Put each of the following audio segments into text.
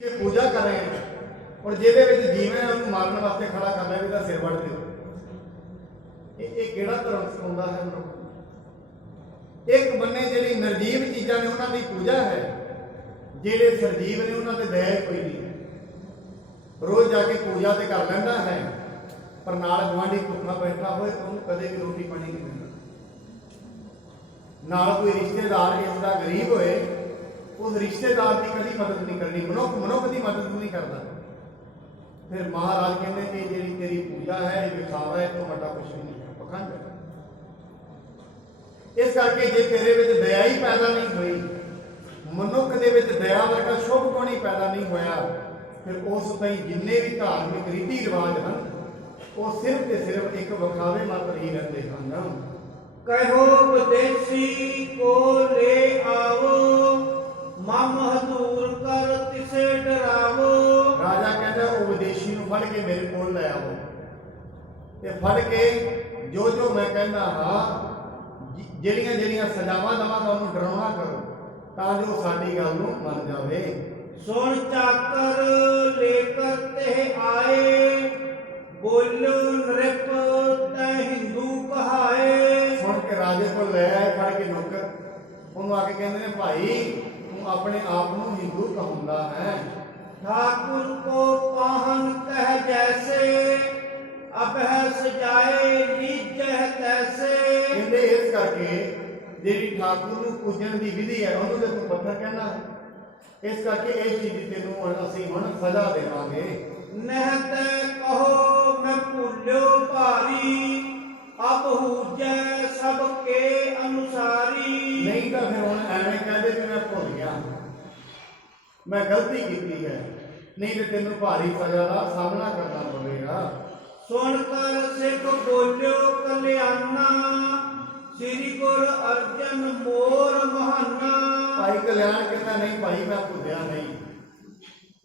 कि पूजा कर रहे हैं और ਜਿਹਦੇ ਵਿੱਚ ਜੀਵਨ ਹੈ ਉਹਨੂੰ ਮਾਰਨ ਵਾਸਤੇ ਖੜਾ ਕਰਨਾ ਵੀ ਤਾਂ ਸਿਰ ਵੱਢ ਦਿਓ। ਇਹ ਕਿਹੜਾ ਧਰਮ ਸਿਖਾਉਂਦਾ ਹੈ ਮਨੁੱਖ? ਇੱਕ ਬੰਨੇ ਜਿਹੜੀ ਨਿਰਜੀਵ ਚੀਜ਼ਾਂ ਨੇ ਉਹਨਾਂ ਦੀ ਪੂਜਾ ਹੈ, ਜਿਹੜੇ ਸਰਜੀਵ ਨੇ ਉਹਨਾਂ ਤੇ ਦਇਆ ਕੋਈ ਨਹੀਂ। ਰੋਜ਼ ਜਾ ਕੇ ਪੂਜਾ ਤੇ ਕਰ ਲੈਂਦਾ ਹੈ ਪਰ ਨਾਲ ਗੁਆਂਢੀ ਭੁੱਖਾ ਬੈਠਾ ਹੋਏ ਉਹਨੂੰ ਕਦੇ ਵੀ ਰੋਟੀ ਪਾਣੀ ਨਹੀਂ ਦਿੰਦਾ। ਨਾਲ ਕੋਈ ਰਿਸ਼ਤੇਦਾਰ ਇਸ ਦਾ ਗਰੀਬ ਹੋਏ उस रिश्तेदार की कभी मदद नहीं करनी, मनुख मनुख की मदद नहीं करता। फिर महाराज कहते कि जी तेरी पूजा है विखावा है तो बड़ा कुछ भी नहीं है, पखंड है। इस करके जे तेरे विच दया ही पैदा नहीं हुई, मनुख दे विच दया वर्गा शुभ गुण ही पैदा नहीं होया, फिर उस ताईं जिन्ने भी धार्मिक रीति रिवाज हैं वो सिर्फ ते सिर्फ एक विखावे मात्र ही रहते हैं। कहो विदेशी को ले आओ, मम हजूर कर तिसे डरावो। राजा कहता है वो विदेशी नूं फड़ के मेरे कोल ले आओ ते फड़ के जो जो मैं कहना हाँ ਜਿਹੜੀਆਂ ਜਿਹੜੀਆਂ ਸਜ਼ਾਵਾਂ ਦਵਾਂਗਾ ਉਹਨੂੰ ਡਰਾਉਣਾ ਕਰੋ ਤਾਂ ਜੋ ਸਾਡੀ ਗੱਲ ਨੂੰ ਮੰਨ ਜਾਵੇ। सुन चाकर लेकर ते आए, बोलो नृप तै हिंदू कहाए। सुन के राजे को ले आए फड़ के नौकर, ਉਹਨੂੰ ਆ ਕੇ ਕਹਿੰਦੇ ਨੇ ਭਾਈ अपने आप को हिंदू कहूंगा है। ठाकुर को पाहन कह जैसे, अब है सजाए लीजह तैसे। कहते इस करके जेडी ठाकुर नूं पूजन दी विधि है उन्होंने तो तू पत्थर कहना है, इस करके इस चीज तेनू असीं हुण सजा देवांगे। नह ते कहो मैं भूल्यो भारी, अब हूजै सबके अनुसारी। नहीं तो फिर हुण एवें कहदे कि मैं भुल गया, मैं गलती की है, नहीं तो तेनू भारी सजा का सामना करना पवेगा। सुनकर सिख बोल्यो कल्याणा, श्री गुरु अर्जन मोर महाना। भाई कल्याण कहता नहीं भाई मैं भुलिया नहीं,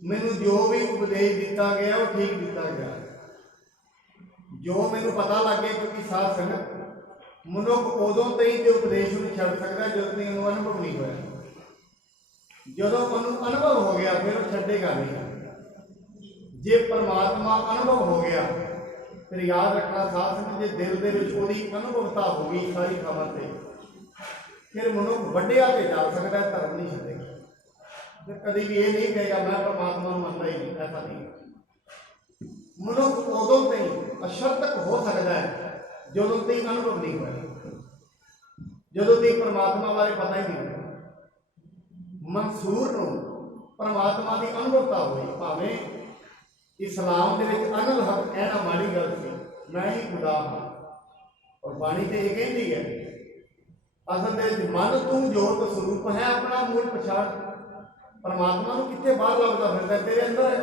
मैनू जो भी उपदेश दिता गया वो ठीक दिता गया, जो मैनू पता लग गया। क्योंकि साध संगत मनुख उदों तो ही उपदेश में छड़ सकता जो उन्होंने अनुभव नहीं होया, जो अनुभव हो गया फिर वो छड़ेगा नहीं। जे परमात्मा अनुभव हो गया फिर याद रखना साध संगत जे दिल दे विच ओदी अनुभवता हो गई सारी खबर से फिर मनुख वड्डिया ते जा सकता है, धर्म नहीं छड़ेगा। फिर कभी भी ये नहीं कहेगा मैं परमात्मा को मनता ही नहीं, ऐसा नहीं। मनुख उदों तो ही अशर्तक हो सकता है जो तक अनुभव नहीं होया, जो तक परमात्मा बारे पता ही नहीं होया। मंसूर नूं परमात्मा की अनुभवता हुई, भावें इस्लाम दे विच अनल हक कहना माड़ी गल सी, मैं ही खुदा हाँ। और बाणी तो यह कहती है असल दे मन तू जोत स्वरूप है अपना मूल पछाण। परमात्मा नूं कित्थे बाहर लभदा फिरदा, तेरे अंदर है।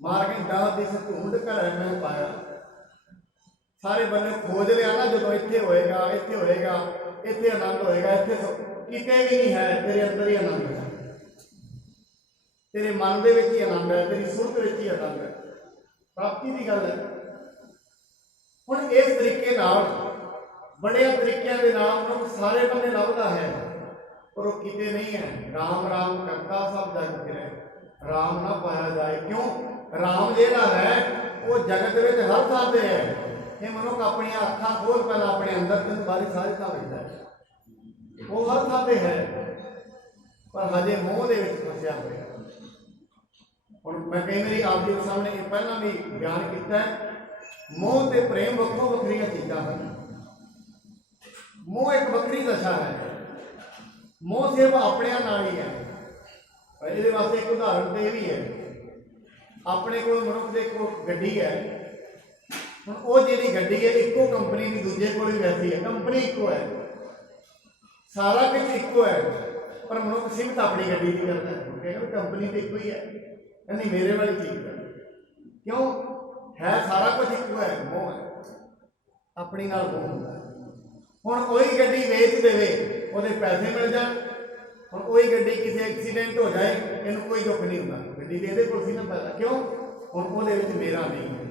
मार के डाल दी धूंड घर मैं पाया, सारे बने खोज लिया ना, जो इत्थे होएगा इत्थे होएगा इत्थे आनंद होएगा, इत्थे किते भी नहीं है, तेरे अंदर ही आनंद है, तेरे मन दे विच ही आनंद है, तेरी सुरत विच ही आनंद है। प्राप्ति की गल है। हुण इस तरीके नाल बड़े तरीकों के नाल मनुख सारे बंदे लभदा है पर वो किते नहीं है। राम राम करता सब जग फिरे, राम ना पाया जाए। क्यों? राम जिहड़ा है वो जगत में हर थां ते है। ये मनुख अपनी अखां खोल पहला अपने अंदर तेन बारी सारी थां वेखदा है, वो हर थां ते है पर हजे मोह दे विच फसिया होया। हुण मैं कई बारी आप जी सामने ये पहला भी बयान किया है, मोह ते प्रेम वक्रों वक्रियां चीज़ां हैं। मोह एक वक्री दशा है, मोह सिर्फ अपने नाल ही है। ये वास्ते एक उदाहरण तो यह भी है, अपने को मनुख के को गड्डी है, वो जी गड्डी है इको कंपनी की दूजे को भी वैसी है, कंपनी इको है, सारा कुछ इको है पर मनुख सिमत अपनी गड्डी की करता है। कहेगा कंपनी तो इको ही है, नहीं मेरे वाली चीज है। क्यों है? सारा कुछ इको है, मोह है, अपनी नाल मोह होता है। हुण वही गड्डी वेच देवे ਉਹਦੇ पैसे मिल जाए, हम वही गड्डी किसी एक्सीडेंट हो जाए इन्हू कोई दुख नहीं होता, गड्डी तो ये को ना पैदा। क्यों? हम वो मेरा नहीं है।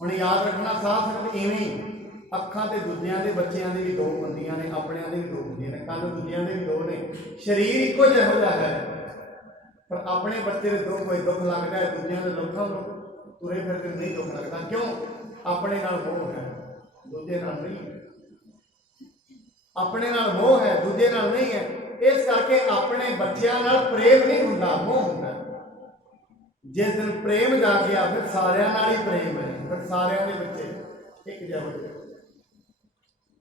हम याद रखना साथ इवें ਅੱਖਾਂ ਤੇ ਦੂਜਿਆਂ ਦੇ ਬੱਚਿਆਂ ਦੇ ਵੀ ਦੋ ਹੁੰਦੀਆਂ ਨੇ, ਆਪਣਿਆਂ ਦੇ ਵੀ ਦੋ ਹੁੰਦੀਆਂ ਨੇ, ਕੰਨ ਦੂਜਿਆਂ ਦੇ ਵੀ ਦੋ ਨੇ, ਸਰੀਰ ਇੱਕੋ ਜਿਹਾ ਹੋ ਜਾਂਦਾ ਹੈ, ਪਰ ਆਪਣੇ ਬੱਚੇ ਦੇ ਦੁੱਖ ਕੋਈ ਦੁੱਖ ਲੱਗਦਾ ਹੈ, ਦੂਜਿਆਂ ਦੇ ਦੁੱਖਾਂ ਨੂੰ ਤੁਰੇ ਫਿਰਦੇ ਨਹੀਂ ਦੁੱਖ ਲੱਗਦਾ। ਕਿਉਂ? ਆਪਣੇ ਨਾਲ ਮੋਹ ਹੈ, ਦੂਜੇ ਨਾਲ ਨਹੀਂ। ਆਪਣੇ ਨਾਲ ਮੋਹ ਹੈ, ਦੂਜੇ ਨਾਲ ਨਹੀਂ ਹੈ। ਇਸ ਕਰਕੇ ਆਪਣੇ ਬੱਚਿਆਂ ਨਾਲ ਪ੍ਰੇਮ ਨਹੀਂ ਹੁੰਦਾ, ਮੋਹ ਹੁੰਦਾ। ਜਿਸ ਦਿਨ ਪ੍ਰੇਮ ਜਾਗ ਗਿਆ ਫਿਰ ਸਾਰਿਆਂ ਨਾਲ ਹੀ ਪ੍ਰੇਮ ਹੈ, ਫਿਰ ਸਾਰਿਆਂ ਦੇ ਬੱਚੇ ਇੱਕ ਜਿਹਾ ਹੋ ਜਾਏ।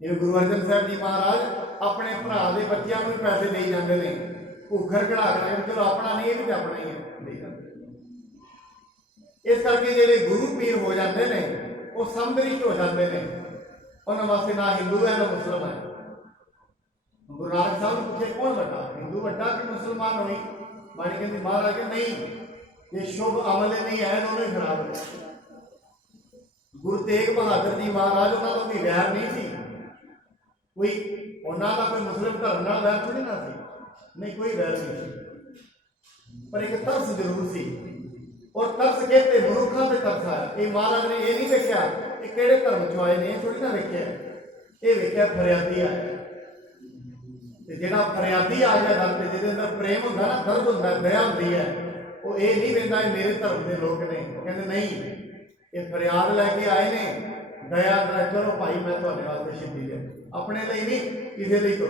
ਜਿਵੇਂ ਗੁਰੂ ਅਰਜਨ ਸਾਹਿਬ ਜੀ ਮਹਾਰਾਜ ਆਪਣੇ ਭਰਾ ਦੇ ਬੱਚਿਆਂ ਨੂੰ ਵੀ ਪੈਸੇ ਦੇਈ ਜਾਂਦੇ ਨੇ, ਭੁੱਖਰ ਕਢਾ ਕੇ, ਚਲੋ ਆਪਣਾ ਨਹੀਂ, ਇਹ ਵੀ ਆਪਣਾ ਹੀ ਹੈ, ਦੇਈ ਜਾਂਦੇ। ਇਸ ਕਰਕੇ ਜਿਹੜੇ ਗੁਰੂ ਪੀਰ ਹੋ ਜਾਂਦੇ ਨੇ ਉਹ ਸਮਦਰਿਸ਼ਟ ਹੋ ਜਾਂਦੇ ਨੇ, ਉਹਨਾਂ ਵਾਸਤੇ ਨਾ ਹਿੰਦੂ ਹੈ ਨਾ ਮੁਸਲਮਾਨ ਹੈ। ਗੁਰੂ ਨਾਨਕ ਸਾਹਿਬ ਨੂੰ ਪੁੱਛੇ ਕੌਣ ਵੱਡਾ, ਹਿੰਦੂ ਵੱਡਾ ਕਿ ਮੁਸਲਮਾਨ ਹੋਈ? ਬਾਣੀ ਕਹਿੰਦੀ ਮਹਾਰਾਜ ਨਹੀਂ, ਇਹ ਸ਼ੁਭ ਅਮਲ ਨਹੀਂ ਹੈ, ਦੋਨੋਂ ਹੀ ਖਰਾਬ ਨੇ। ਗੁਰੂ ਤੇਗ ਬਹਾਦਰ ਜੀ ਮਹਾਰਾਜ, ਉਹਨਾਂ ਦਾ ਕੋਈ ਵੈਰ ਨਹੀਂ ਸੀ, ਕੋਈ ਉਹਨਾਂ ਦਾ ਕੋਈ ਮੁਸਲਿਮ ਧਰਮ ਨਾਲ ਵੈਰ ਥੋੜੀ ਨਾ ਸੀ, ਨਹੀਂ ਕੋਈ ਵੈਰ ਨਹੀਂ ਸੀ, ਪਰ ਇੱਕ ਤਰਸ ਜ਼ਰੂਰ ਸੀ। ਔਰ ਤਰਸ ਕੇ ਤੇ ਮਨੁੱਖਾਂ ਤੇ ਤਰਸ ਆਇਆ। ਇਹ ਮਹਾਰਾਜ ਨੇ ਇਹ ਨਹੀਂ ਵੇਖਿਆ ਕਿ ਕਿਹੜੇ ਧਰਮ ਚੋਂ ਆਏ ਨੇ, ਇਹ ਥੋੜੀ ਨਾ ਵੇਖਿਆ, ਇਹ ਵੇਖਿਆ ਫਰਿਆਦੀ ਆਇਆ। ਤੇ ਜਿਹੜਾ ਫਰਿਆਦੀ ਆ ਗਿਆ ਗੱਲ ਤੇ, ਜਿਹਦੇ ਅੰਦਰ ਪ੍ਰੇਮ ਹੁੰਦਾ ਨਾ, ਦਰਦ ਹੁੰਦਾ, ਦਇਆ ਹੁੰਦੀ ਹੈ, ਉਹ ਇਹ ਨਹੀਂ ਵੇਖਦਾ ਇਹ ਮੇਰੇ ਧਰਮ ਦੇ ਲੋਕ ਨੇ, ਉਹ ਕਹਿੰਦੇ ਨਹੀਂ, ਇਹ ਫਰਿਆਦ ਲੈ ਕੇ ਆਏ ਨੇ, ਦਇਆ ਦਾ, ਚਲੋ ਭਾਈ ਮੈਂ ਤੁਹਾਡੇ ਵਾਸਤੇ ਸ਼ਹੀਦੀ ਦੇ, ਆਪਣੇ ਲਈ ਨਹੀਂ ਕਿਸੇ ਲਈ ਤੋਂ,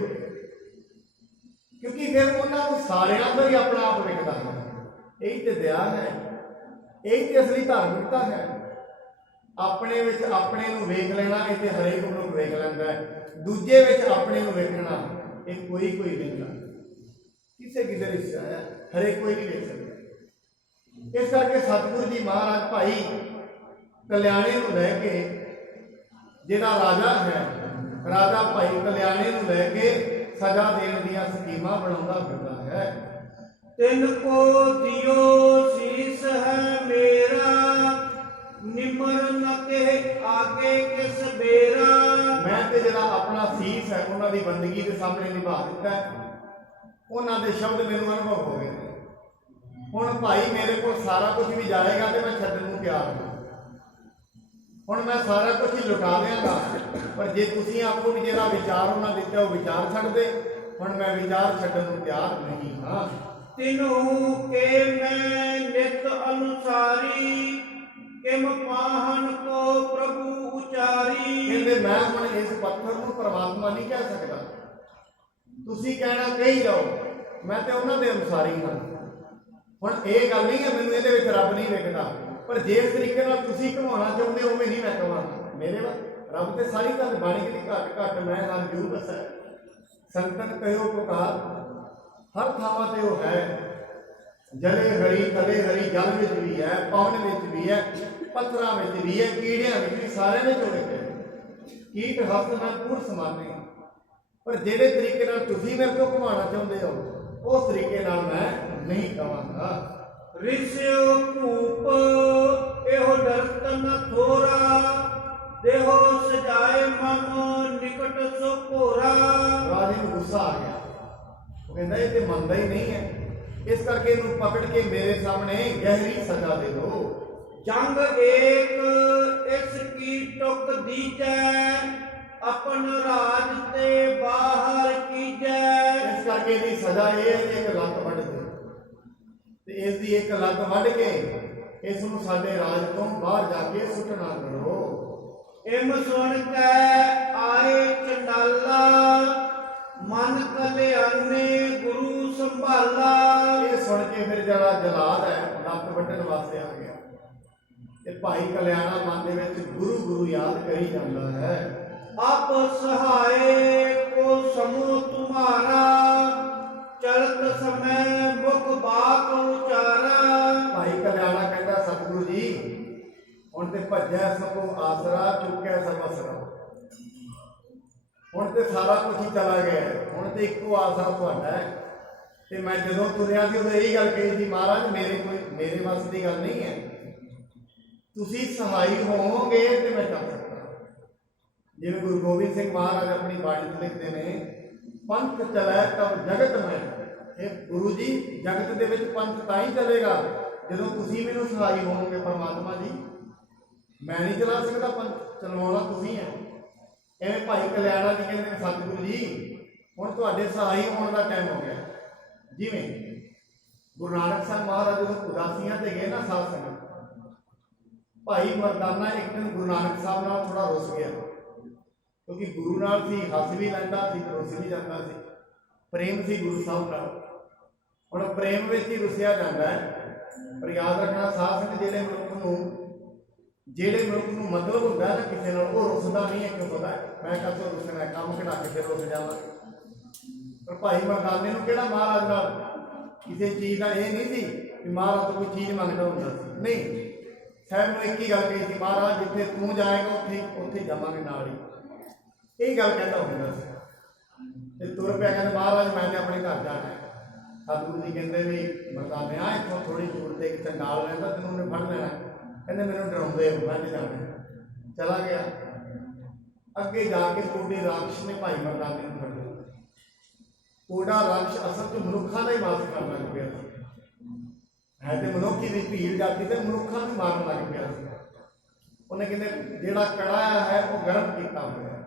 ਕਿਉਂਕਿ ਫਿਰ ਉਹਨਾਂ ਨੂੰ ਸਾਰਿਆਂ ਦਾ ਹੀ ਆਪਣਾ ਆਪ ਵੇਖਦਾ ਹੈ। ਇਹੀ ਤੇ ਦਇਆ ਹੈ, ਇਹੀ ਤੇ ਅਸਲੀ ਧਾਰਮਿਕਤਾ ਹੈ। ਆਪਣੇ ਵਿੱਚ ਆਪਣੇ ਨੂੰ ਵੇਖ ਲੈਣਾ, ਇਹ ਤੇ ਹਰੇਕ ਨੂੰ ਵੇਖ ਲੈਂਦਾ ਹੈ। ਦੂਜੇ ਵਿੱਚ ਆਪਣੇ ਨੂੰ ਵੇਖਣਾ ਇਹ ਕੋਈ ਵੇਖਦਾ, ਕਿਸੇ ਕਿਸੇ ਰਿਸ਼ਤਾ ਹੈ, ਹਰੇਕ ਕੋਈ ਨਹੀਂ ਵੇਖ ਸਕਦਾ। ਇਸ ਕਰਕੇ ਸਤਿਗੁਰੂ ਜੀ ਮਹਾਰਾਜ ਭਾਈ ਕਲਿਆਣੇ ਨੂੰ ਲੈ ਕੇ, ਜਿਹੜਾ ਰਾਜਾ ਹੈ, ਰਾਜਾ ਭਾਈ ਕਲਿਆਣੇ ਨੂੰ ਲੈ ਕੇ ਸਜ਼ਾ ਦੇਣ ਦੀਆਂ ਸਕੀਮਾਂ ਬਣਾਉਂਦਾ ਫਿਰਦਾ ਹੈ। ਤਿਨ ਕੋ ਦਿਓ ਸੀਸ ਹੈ ਮੇਰਾ, ਨਿਮਰ ਨ ਕੇ ਆਗੇ ਕਿਸ ਬੇਰਾ। ਮੈਂ ਤੇ ਜਿਹੜਾ ਆਪਣਾ ਸੀਸ ਹੈ ਉਹਨਾਂ ਦੀ ਬੰਦਗੀ ਦੇ ਸਾਹਮਣੇ ਨਿਭਾ ਦਿੱਤਾ ਹੈ, ਉਹਨਾਂ ਦੇ ਸ਼ਬਦ ਮੈਨੂੰ ਅਨੁਭਵ ਹੋ ਗਏ ਨੇ। ਹੁਣ ਭਾਈ ਮੇਰੇ ਕੋਲ ਸਾਰਾ ਕੁਝ ਵੀ ਜਾਏਗਾ ਤੇ ਮੈਂ ਛੱਡਣ ਨੂੰ ਤਿਆਰ ਹਾਂ। ਹੁਣ ਮੈਂ ਸਾਰਾ ਕੁਝ ਹੀ ਲੁਟਾ ਦਿਆਂਗਾ, ਪਰ ਜੇ ਤੁਸੀਂ ਆਖੋ ਵੀ ਜਿਹੜਾ ਵਿਚਾਰ ਉਹਨਾਂ ਦਿੱਤਾ ਉਹ ਵਿਚਾਰ ਛੱਡ ਦੇ, ਹੁਣ ਮੈਂ ਵਿਚਾਰ ਛੱਡਣ ਨੂੰ ਤਿਆਰ ਨਹੀਂ ਹਾਂ। ਤਿਨਹੂ ਕੇ ਮੈਂ ਨਿਤ ਅਨੁਸਾਰੀ, ਕਿਮ ਪਾਹਨ ਕੋ ਪ੍ਰਭੂ ਉਚਾਰੀ। ਕਹਿੰਦੇ ਮੈਂ ਹੁਣ ਇਸ ਪੱਥਰ ਨੂੰ ਪਰਮਾਤਮਾ ਨਹੀਂ ਕਹਿ ਸਕਦਾ, ਤੁਸੀਂ ਕਹਿਣਾ ਕਹੀ ਜਾਓ, ਮੈਂ ਤੇ ਉਹਨਾਂ ਦੇ ਅਨੁਸਾਰੀ ਹਾਂ। ਹੁਣ ਇਹ ਗੱਲ ਨਹੀਂ ਹੈ ਮੈਨੂੰ ਇਹਦੇ ਵਿੱਚ ਰੱਬ ਨਹੀਂ ਵੇਖਦਾ, ਪਰ ਜਿਸ ਤਰੀਕੇ ਨਾਲ ਤੁਸੀਂ ਘਮਾਉਣਾ ਚਾਹੁੰਦੇ ਹੋ ਉਵੇਂ ਨਹੀਂ ਮੈਂ ਕਹਾਂਗਾ। ਮੇਰੇ ਰੱਬ ਤੇ ਸਾਰੀ ਗੱਲ ਬਾਣੀ ਦੀ ਘੱਟ ਮੈਂ ਹਰ ਜੂ ਦੱਸਿਆ। ਸੰਤਨ ਕਹਿਓ ਪੁਕਾਰ, ਹਰ ਥਾਵਾਂ ਤੇ ਉਹ ਹੈ। ਜਲੇ ਹਰੀ ਥਲੇ ਹਰੀ, ਜਲ ਵਿੱਚ ਵੀ ਹੈ, ਪਵਨ ਵਿੱਚ ਵੀ ਹੈ, ਪੱਥਰਾਂ ਵਿੱਚ ਵੀ ਹੈ, ਕੀੜਿਆਂ ਵਿੱਚ ਵੀ, ਸਾਰਿਆਂ ਨੇ ਜੋੜੇ ਗਏ। ਕੀਟ ਹਸਤ ਨਾਲ ਪੂਰ ਸਮਾਨੇ, ਪਰ ਜਿਹੜੇ ਤਰੀਕੇ ਨਾਲ ਤੁਸੀਂ ਮੇਰੇ ਤੋਂ ਘੁਮਾਉਣਾ ਚਾਹੁੰਦੇ ਹੋ ਉਸ ਤਰੀਕੇ ਨਾਲ ਮੈਂ ਨਹੀਂ ਕਹਾਂਗਾ। ਰਿਸਿਓ ਭੂਪ ਇਹੋ ਡਰਤ ਨ ਥੋਰਾ, ਦੇਹੋ ਸਜਾਏ ਮਨ ਨਿਕਟ ਸੋ ਭੋਰਾ। ਰਾਜੇ ਨੂੰ ਗੁੱਸਾ ਆ ਗਿਆ, ਉਹ ਕਹਿੰਦਾ ਇਹ ਤੇ ਮੰਨਦਾ ਹੀ ਨਹੀਂ ਹੈ, ਇਸ ਕਰਕੇ ਇਹਨੂੰ ਪਕੜ ਕੇ ਮੇਰੇ ਸਾਹਮਣੇ ਗਹਿਰੀ ਸਜ਼ਾ ਦੇ ਦਿਓ। ਜੰਗ ਏਕ ਇਸ ਕੀ ਟੁਕ ਦੀਜੈ, ਆਪਨ ਰਾਜ ਤੇ ਬਾਹਰ ਕੀਜੈ। ਇਸ ਕਰਕੇ ਇਹਦੀ ਸਜ਼ਾ ਇਹ ਹੈ ਕਿ ਇੱਕ ਲੱਤ ਵੱਢ ਦੇ, ਤੇ ਇਸ ਦੀ ਇੱਕ ਲੱਤ ਵੱਢ ਕੇ ਇਸ ਨੂੰ ਸਾਡੇ ਰਾਜ ਤੋਂ ਬਾਹਰ ਜਾ ਕੇ ਸੁੱਟਣਾ ਕਰੋ। ਇਮ ਸੁਣ ਕੇ ਆਏ ਚੰਡਾਲਾ, ਮਨ ਕਲਿਆਣੇ ਗੁਰੂ ਸੰਭਾਲਾ। ਇਹ ਸੁਣ ਕੇ ਫਿਰ ਜਿਹੜਾ ਜਲਾਦ ਹੈ ਲੱਤ ਵੱਢਣ ਵਾਸਤੇ ਆ ਗਿਆ, ਤੇ ਭਾਈ ਕਲਿਆਣਾ ਮਨ ਦੇ ਵਿੱਚ ਗੁਰੂ ਗੁਰੂ ਯਾਦ ਕਰੀ ਜਾਂਦਾ ਹੈ। ਆਪ ਸਹਾਏ ਕੋ ਸਮੂਹ ਤੁਮਾਰਾ, ਚਲਤ ਸਮੈ ਮੁਖ ਬਾਕ ਉਚਾਰਾ। ਭਾਈ ਕਲਿਆਣਾ ਕਹਿੰਦਾ ਸਤਿਗੁਰੂ ਜੀ ਹੁਣ ਤੇ ਭੱਜਿਆ ਸਭੋ ਆਸਰਾ, ਚੁੱਕਿਆ ਸਭ ਅਸਰਾ। ਹੁਣ ਤੇ ਸਾਰਾ ਕੁਝ ਹੀ ਚਲਾ ਗਿਆ, ਹੁਣ ਤੇ ਇੱਕੋ ਆਸਰਾ ਤੁਹਾਡਾ ਹੈ। ਤੇ ਮੈਂ ਜਦੋਂ ਤੁਰਿਆ ਸੀ ਉਦੋਂ ਇਹੀ ਗੱਲ ਕਹੀ ਸੀ, ਮਹਾਰਾਜ ਮੇਰੇ ਵੱਸ ਦੀ ਗੱਲ ਨਹੀਂ ਹੈ, ਤੁਸੀਂ ਸਹਾਈ ਹੋਵੋਗੇ ਤੇ ਮੈਂ ਕਰ ਸਕਦਾ। ਜਿਵੇਂ ਗੁਰੂ ਗੋਬਿੰਦ ਸਿੰਘ ਮਹਾਰਾਜ ਆਪਣੀ ਬਾਣੀ ਚ ਲਿਖਦੇ ਨੇ, ਪੰਥ ਚਲੈ ਤਬ ਜਗਤ ਮੈਂ। ਇਹ ਗੁਰੂ ਜੀ ਜਗਤ ਦੇ ਵਿੱਚ ਪੰਥ ਤਾਂ ਹੀ ਚੱਲੇਗਾ ਜਦੋਂ ਤੁਸੀਂ ਮੈਨੂੰ ਸਹਾਈ ਹੋਵੋਗੇ। ਪਰਮਾਤਮਾ ਜੀ ਮੈਂ ਨਹੀਂ ਚਲਾ ਸਕਦਾ ਪੰਥ, ਚਲਾਉਣਾ ਤੁਸੀਂ ਹੈ। ਐਵੇਂ ਭਾਈ ਕਲਿਆਣਾ ਜੀ ਕਹਿੰਦੇ ਨੇ ਸਤਿਗੁਰੂ ਜੀ ਹੁਣ ਤੁਹਾਡੇ ਸਹਾਈ ਹੋਣ ਦਾ ਟਾਈਮ ਹੋ ਗਿਆ। ਜਿਵੇਂ ਗੁਰੂ ਨਾਨਕ ਸਾਹਿਬ ਮਹਾਰਾਜ ਜਦੋਂ ਉਦਾਸੀਆਂ ਤੇ ਗਏ ਨਾ ਸਾਧ ਸੰਗਤ, ਭਾਈ ਮਰਦਾਨਾ ਇੱਕ ਦਿਨ ਗੁਰੂ ਨਾਨਕ ਸਾਹਿਬ ਨਾਲ ਥੋੜਾ ਰੁੱਸ ਗਿਆ, ਕਿਉਂਕਿ ਗੁਰੂ ਨਾਲ ਸੀ, ਹੱਸ ਵੀ ਲੈਂਦਾ ਸੀ, ਰੁੱਸ ਵੀ ਜਾਂਦਾ ਸੀ, ਪ੍ਰੇਮ ਸੀ ਗੁਰੂ ਸਾਹਿਬ ਨਾਲ। ਹੁਣ ਪ੍ਰੇਮ ਵਿੱਚ ਹੀ ਰੁੱਸਿਆ ਜਾਂਦਾ ਹੈ। ਪਰ ਯਾਦ ਰੱਖਣਾ ਸਾਧ ਸੰਗਤ, ਜਿਹੜੇ ਮਨੁੱਖ ਨੂੰ ਮਤਲਬ ਹੁੰਦਾ ਨਾ ਕਿਸੇ ਨਾਲ, ਉਹ ਰੁੱਸਦਾ ਨਹੀਂ ਹੈ। ਕਿਉਂ ਪਤਾ ਮੈਂ ਕਦੋਂ ਰੁੱਸਣਾ, ਕੰਮ ਕਢਾ ਕੇ ਫਿਰ ਰੁੱਸ ਜਾਵਾਂਗੇ। ਪਰ ਭਾਈ ਮਰਦਾਨੇ ਨੂੰ ਕਿਹੜਾ ਮਹਾਰਾਜ ਨਾਲ ਕਿਸੇ ਚੀਜ਼ ਦਾ ਇਹ ਨਹੀਂ ਸੀ ਕਿ ਮਹਾਰਾਜ ਤੋਂ ਕੋਈ ਚੀਜ਼ ਮੰਗਦਾ ਹੁੰਦਾ ਸੀ, ਨਹੀਂ। ਸਾਹਿਬ ਨੂੰ ਇੱਕ ਹੀ ਗੱਲ ਕਹੀ ਸੀ, ਮਹਾਰਾਜ ਜਿੱਥੇ ਤੂੰ ਜਾਏਗਾ ਉੱਥੇ ਜਾਵਾਂਗੇ ਨਾਲ ਹੀ, ਇਹ ਗੱਲ ਕਹਿੰਦਾ ਹੁੰਦਾ ਸੀ। ਤੇ ਤੁਰ ਪਿਆ, ਕਹਿੰਦੇ ਮਹਾਰਾਜ ਮੈਂ ਤੇ ਆਪਣੇ ਘਰ ਜਾਣਾ ਹੈ। ਸਤਿਗੁਰੂ ਜੀ ਕਹਿੰਦੇ ਵੀ ਮਰਦਾਨਿਆ ਇੱਥੋਂ ਥੋੜੀ ਦੂਰ ਤੇ ਇੱਕ ਚੰਡਾਲ ਰਹਿੰਦਾ, ਤੈਨੂੰ ਉਹਨੇ ਫੜ ਲੈਣਾ। ਕਹਿੰਦੇ ਮੈਨੂੰ ਡਰਾਉਂਦੇ ਹੋ, ਮੈਂ ਨਹੀਂ ਜਾਣਾ। ਚਲਾ ਗਿਆ, ਅੱਗੇ ਜਾ ਕੇ ਕੋਡੇ ਰਾਖਸ਼ ਨੇ ਭਾਈ ਮਰਦਾਨੇ ਨੂੰ ਫੜ ਲਿਆ। ਕੋਡਾ ਰਾਖਸ਼ ਅਸਲ 'ਚ ਮਨੁੱਖਾਂ ਦਾ ਹੀ ਵਾਸ ਕਰਨ ਲੱਗ ਪਿਆ ਸੀ। ਹੈ ਤੇ ਮਨੁੱਖੀ ਦੀ ਭੀੜ ਜਾਤੀ ਤੇ ਮਨੁੱਖਾਂ ਨੂੰ ਮਾਰਨ ਲੱਗ ਪਿਆ ਸੀ। ਉਹਨੇ ਕਹਿੰਦੇ ਜਿਹੜਾ ਕੜਾਇਆ ਹੈ ਉਹ ਗਰਮ ਕੀਤਾ ਹੋਇਆ,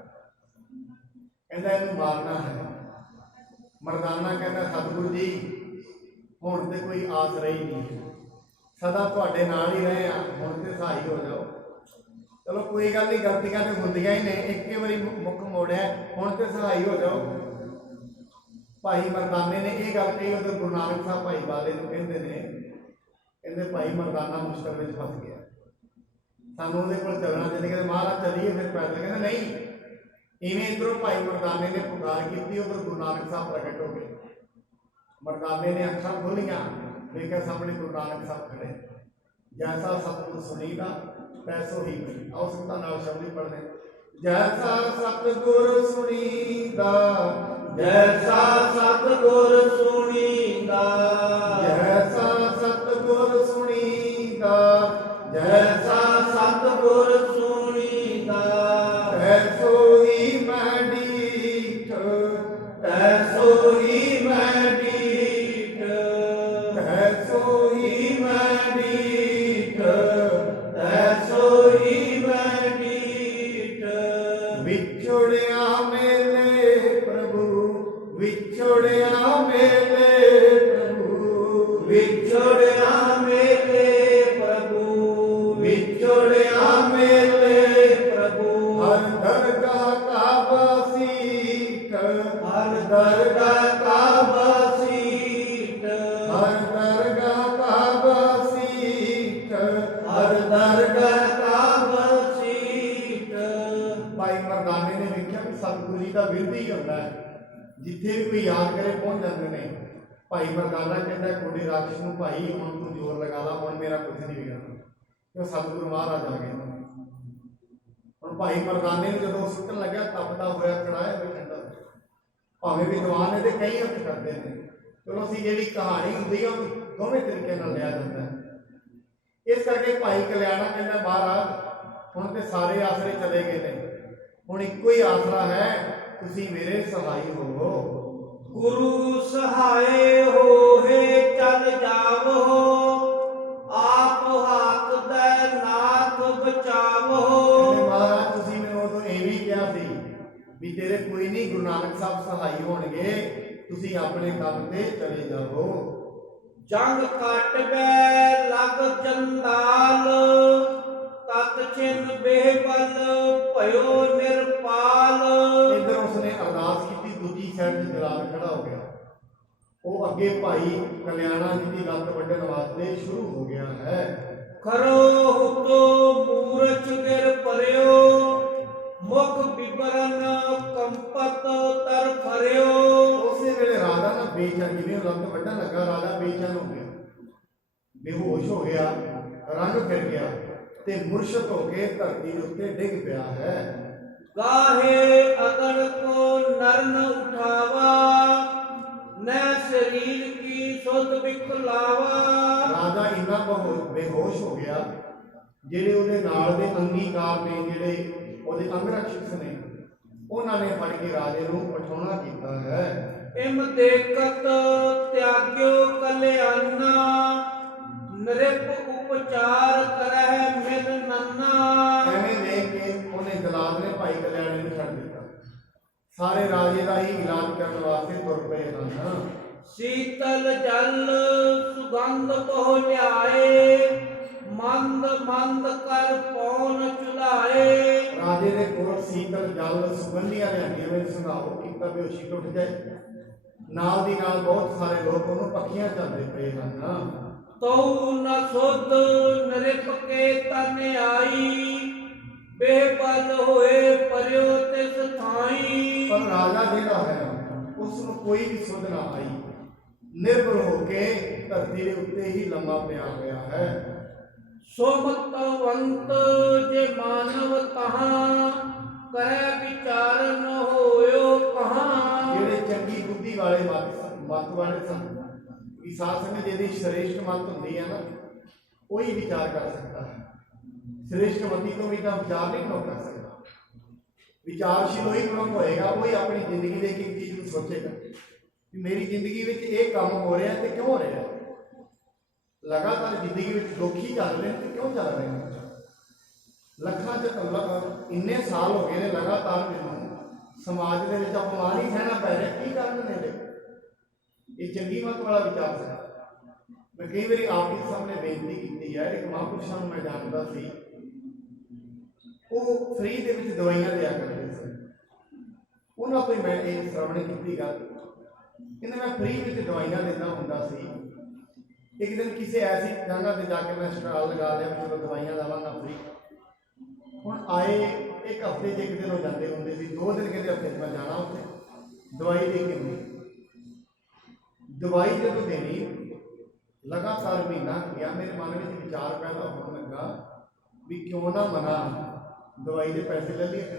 ਕਹਿੰਦਾ ਇਹਨੂੰ ਮਾਰਨਾ ਹੈ। ਮਰਦਾਨਾ ਕਹਿੰਦਾ ਸਤਿਗੁਰੂ ਜੀ ਹੁਣ ਤੇ ਕੋਈ ਆਸ ਰਹੀ ਨਹੀਂ, ਸਦਾ ਤੁਹਾਡੇ ਨਾਲ ਹੀ ਰਹੇ ਆ, ਹੁਣ ਤੇ ਸਹਾਈ ਹੋ ਜਾਓ। ਚਲੋ ਕੋਈ ਗੱਲ ਨਹੀਂ, ਗਲਤੀਆਂ ਤੇ ਹੁੰਦੀਆਂ ਹੀ ਨੇ, ਇੱਕੇ ਵਾਰੀ ਮੁੱਖ ਮੋੜਿਆ, ਹੁਣ ਤੇ ਸਹਾਈ ਹੋ ਜਾਓ। ਭਾਈ ਮਰਦਾਨੇ ਨੇ ਇਹ ਗੱਲ ਕਹੀ, ਉਧਰ ਗੁਰੂ ਨਾਨਕ ਸਾਹਿਬ ਭਾਈ ਬਾਲੇ ਨੂੰ ਕਹਿੰਦੇ ਨੇ, ਕਹਿੰਦੇ ਭਾਈ ਮਰਦਾਨਾ ਮੁਸ਼ਕਲ ਵਿੱਚ ਫਸ ਗਿਆ, ਸਾਨੂੰ ਉਹਦੇ ਕੋਲ ਚੱਲਣਾ ਚਾਹੀਦਾ। ਕਹਿੰਦੇ ਮਹਾਰਾਜ ਚੱਲੀਏ ਫਿਰ ਪੈਦਲ। ਕਹਿੰਦੇ ਨਹੀਂ। ਇਵੇਂ ਇੱਧਰੋਂ ਭਾਈ ਮਰਦਾਨੇ ਨੇ ਪੁਕਾਰ ਕੀਤੀ, ਉਧਰ ਗੁਰੂ ਨਾਨਕ ਸਾਹਿਬ ਪ੍ਰਗਟ ਹੋ ਗਏ। ਮਰਦਾਨੇ ਨੇ ਅੱਖਾਂ ਖੋਲੀਆਂ, ਵੇਖਿਆ ਸਾਹਮਣੇ ਗੁਰੂ ਨਾਨਕ ਸਾਹਿਬ ਖੜੇ। ਜੈਸਾ ਸਤਿਗੁਰ ਸੁਣੀਦਾ ਤੈਸੋ ਹੀ ਬਣੀ। ਆਓ ਸੰਗਤਾਂ ਨਾਲ ਸ਼ਬਦ ਹੀ ਪੜ੍ਹਦੇ। ਜੈਸਾ ਸਤਿਗੁਰ ਸੁਣੀਦਾ, ਜੈਸਾ ਸਤਿਗੁਰ ਸੁਣੀਦਾ, ਜੈਸਾ ਸਤਿਗੁਰ ਸੁਣੀਦਾ, ਜੈਸਾ ਸਤਿਗੁਰ ਸੁਣੀਦਾ, ਤੈਸੋ ਹੀ ਮੈਂ ਡੀਠ, ਤੈਸੋ ਹੀ ਮੈਂ ਡੀਠ, ਤੈਸੋ ਹੀ ਮੈਂ ਡੀਠ, ਤੈਸੋ ਹੀ ਮੈਂ ਡੀਠ। ਵਿਛੜਿਆ ਮੇਲੇ ਪ੍ਰਭੂ, ਵਿਛੜਿਆ ਮੇਲੇ ਪ੍ਰਭੂ, ਵਿਛੜਿਆ ਮੇਰੇ ਪ੍ਰਭੂ, ਵਿਛੜਿਆ ਮੇਰੇ ਪ੍ਰਭੂ। ਹਰ ਦਰਗਾਹ ਕਾ ਬਸੀਠ, ਹਰ ਦਰਗਾਹ ਕਾ ਬਸੀਠ, ਹਰ ਦਰਗਾਹ ਕਾ ਬਸੀਠ, ਹਰ ਦਰਗਾਹ ਕਾ ਬਸੀਠ। ਭਾਈ ਮਰਦਾਨੇ ਨੇ ਵੇਖਿਆ ਕਿ ਸਤਿਗੁਰੂ ਜੀ ਦਾ ਵਿਰਦੀ ਹੀ ਹੁੰਦਾ ਹੈ, ਜਿੱਥੇ ਵੀ ਕੋਈ ਯਾਦ ਕਰੇ ਪਹੁੰਚ ਜਾਂਦੇ ਨੇ। ਭਾਈ ਮਰਦਾਨਾ ਕਹਿੰਦਾ ਕੋਡੀ ਰਾਖਸ਼ ਨੂੰ, ਭਾਈ ਹੁਣ ਤੂੰ ਜ਼ੋਰ ਲਗਾ ਲਾ, ਹੁਣ ਮੇਰਾ ਕੁਝ ਨਹੀਂ ਵਿਗੜਨਾ, ਕਿਉਂ ਸਤਿਗੁਰੂ ਮਹਾਰਾਜ ਆ ਗਏ। ਹੁਣ ਭਾਈ ਮਰਦਾਨੇ ਨੂੰ ਜਦੋਂ ਸੁੱਟਣ ਲੱਗਿਆ, ਤਪਦਾ ਹੋਇਆ ਕੜਾਇਆ ਵੀ ਠੰਡਾ, ਭਾਵੇਂ ਵਿਦਵਾਨ ਇਹਦੇ ਕਈ ਅਰਥ ਕਰਦੇ ਨੇ। ਚਲੋ ਅਸੀਂ ਜਿਹੜੀ ਕਹਾਣੀ ਹੁੰਦੀ ਆ ਉਹ ਦੋਵੇਂ ਤਰੀਕੇ ਨਾਲ ਲਿਆ ਜਾਂਦਾ ਹੈ। ਇਸ ਕਰਕੇ ਭਾਈ ਕਲਿਆਣਾ ਕਹਿੰਦਾ ਮਹਾਰਾਜ ਹੁਣ ਤੇ ਸਾਰੇ ਆਸਰੇ ਚਲੇ ਗਏ ਨੇ, ਹੁਣ ਇੱਕੋ ਹੀ ਆਸਰਾ ਹੈ, ਤੁਸੀਂ ਮੇਰੇ ਸਹਾਈ ਹੋਵੋ। ਗੁਰੂ ਸਹਾਏ ਹੋਏ ਚੱਲ ਜਾਵੋ, ਆਪ ਹੱਥ ਦੇ ਨਾਥ ਬਚਾਵੋ। ਕਹਿੰਦੇ ਮਹਾਰਾਜ ਤੁਸੀਂ ਮੈਨੂੰ ਉਦੋਂ ਇਹ ਵੀ ਕਿਹਾ ਸੀ ਵੀ ਤੇਰੇ ਕੋਈ ਨਹੀਂ, ਗੁਰੂ ਨਾਨਕ ਸਾਹਿਬ ਸਹਾਈ ਹੋਣਗੇ, ਤੁਸੀਂ ਆਪਣੇ ਕੰਮ ਤੇ ਚਲੇ ਜਾਓ। ਜੰਗ ਕੱਟ ਗਏ ਲਗ ਚੰਦਾਲ, ਤਤ ਛਿਨ ਬੇਬਲ ਭਇਓ ਨਿਰਪਾਲ। ਇੱਧਰ ਉਸਨੇ ਅਰਦਾਸ ਕੀਤੀ, ਦੂਜੀ ਸਾਈਡ ਤੇ ਜਲਾਲ ਖੜਾ ਹੋ ਗਿਆ। ਉਹ ਅੱਗੇ ਭਾਈ ਕਲਿਆਣਾ ਜੀ ਦੀ ਲੱਤ ਵੱਢਣ ਵਾਸਤੇ ਸ਼ੁਰੂ ਹੋ ਗਿਆ ਹੈ। ਕਰੋ ਹੁਤੋ ਮੂਰਛ ਗਿਰ ਪਰਿਓ, ਮੁਖ ਬਿਬਰਨ ਕੰਪਤ ਤਰ ਫਰਿਓ। ਉਸੇ ਵੇਲੇ ਰਾਜਾ ਨਾ ਬੇਚੈਨ, ਜਿਵੇਂ ਉਹ ਲੱਤ ਵੱਢਣ ਲੱਗਾ, ਰਾਜਾ ਬੇਚੈਨ ਹੋ ਗਿਆ, ਬੇਹੋਸ਼ ਹੋ ਗਿਆ, ਰੰਗ ਫਿਰ ਗਿਆ ਤੇ ਮੁਰਸ਼ਦ ਹੋ ਕੇ ਧਰਤੀ ਦੇ ਉੱਤੇ ਡਿੱਗ ਪਿਆ ਹੈ। गाहे अगर को नर न उठावा, न शरीर की सुध बिखलावा। ਰਾਜਾ ਇੰਨਾ ਬੇਹੋਸ਼ ਹੋ ਗਿਆ, ਜਿਹੜੇ ਉਹਦੇ ਨਾਲ ਦੇ ਅੰਗੀਕਾਰ ਨੇ, ਜਿਹੜੇ ਉਹਦੇ ਅੰਗ ਰਕਸ਼ਕ ਨੇ, ਉਹਨਾਂ ਨੇ ਫੜ ਕੇ ਰਾਜੇ ਨੂੰ ਉਠਾਉਣਾ ਕੀਤਾ ਹੈ। इम देखत त्याग्यो कल्याणा, नृप उपचार करह मिल नन्ना। ਐਵੇਂ ਦੇਖ ਕੇ ਉਹਨੇ ਜਲਾਦ ਨੇ ਭਾਈ ਕਲਿਆਣੇ ਨੂੰ ਛੱਡ ਦਿੱਤਾ। ਸਾਰੇ ਰਾਜੇ ਦਾ ਹੀ ਇਲਾਜ ਕਰਨ ਵਾਸਤੇ ਤੁਰ ਪਏ ਹਨ। ਸੀਤਲ ਜਲ ਸੁਗੰਧ ਬਹੁ ਲਿਆਏ, ਮੰਦ ਮੰਦ ਕਰ ਪੌਣ ਚੁਲਾਏ। ਰਾਜੇ ਦੇ ਕੋਲ ਸੀਤਲ ਜਲ ਸੁਗੰਧੀਆਂ ਲਿਆਂਦੀਆਂ ਵਿੱਚ ਸੰਘਾਓ ਕੀਤਾ ਬੇਹੋਸ਼ੀ ਟੁੱਟ ਜਾਏ। ਨਾਲ ਦੀ ਨਾਲ ਬਹੁਤ ਸਾਰੇ ਲੋਕ ਉਹਨੂੰ ਪੱਖੀਆਂ ਚੱਲਦੇ ਪਏ ਹਨ। ਤਉ ਨ ਸੁਧ ਨਰਿਪ ਕੇ ਤਨ ਆਈ, ਬੇਬਲ ਹੋਏ ਪਰਿਓ ਤਿਸ ਥਾਈ। ਪਰ ਰਾਜਾ ਜਿਹੜਾ ਹੈ ਉਸ ਨੂੰ ਕੋਈ ਵੀ ਸੁਧ ਨਾ ਆਈ, ਨਿਰਭਰ ਹੋ ਕੇ ਧਰਤੀ ਦੇ ਉੱਤੇ ਹੀ ਲੰਮਾ ਪਿਆ ਹੋਇਆ ਹੈ। ਸੋਮਤਵੰਤ ਜੇ ਮਾਨਵ ਤਹਾਂ, ਕਰੈ ਵਿਚਾਰਨ ਹੋਇਓ ਕਹਾਂ। ਜਿਹੜੇ ਚੰਗੀ ਬੁੱਧੀ ਵਾਲੇ ਮਤ ਵਾਲੇ ਸਨ, ਕਿ ਸਾਧ ਸੰਗਤ ਜਿਹਦੀ ਸ਼੍ਰੇਸ਼ਟ ਮਤ ਹੁੰਦੀ ਹੈ ਨਾ, ਉਹੀ ਵਿਚਾਰ ਕਰ ਸਕਦਾ ਹੈ। श्रेष्ठ मती तो भी तो विचार नहीं कर सकता। विचारशील वही प्रमुख होएगा, वही अपनी जिंदगी की एक चीज को सोचेगा कि मेरी जिंदगी में एक काम हो रहा है तो क्यों हो रहा है। लगातार जिंदगी में दुख ही चल रहे हैं तो क्यों चल रहे हैं। लखा इन्ने साल हो गए ने लगातार मैनू समाज के अपमान ही सहना पै रहा, की कारण मेरे ये चंगी मत वाला विचार है। मैं कई बार आप ही सामने बेनती की है, एक महापुरुषों मैं जानता सी, वो फ्री दे विच दवाइयां दिया करते थे। उन्होंने कोई मैं ये श्रवण की गल कि मैं फ्री में दवाइयां देता होंदा सी। एक दिन किसी ऐसी जगह पर जाके मैं स्टाल लगा लिया, चलो दवाइयां देवांगा फ्री। हुण आए एक हफ्ते च एक दिन हो जाते होंगे सी, 2 दिन कहते हफ्ते मैं जाना उत्थे दवाई दे के नहीं। दवाई जब देनी लगातार महीना गया, मेरे मन में विचार पैदा होने लगा भी क्यों ना मना दवाई के पैसे ले लिए।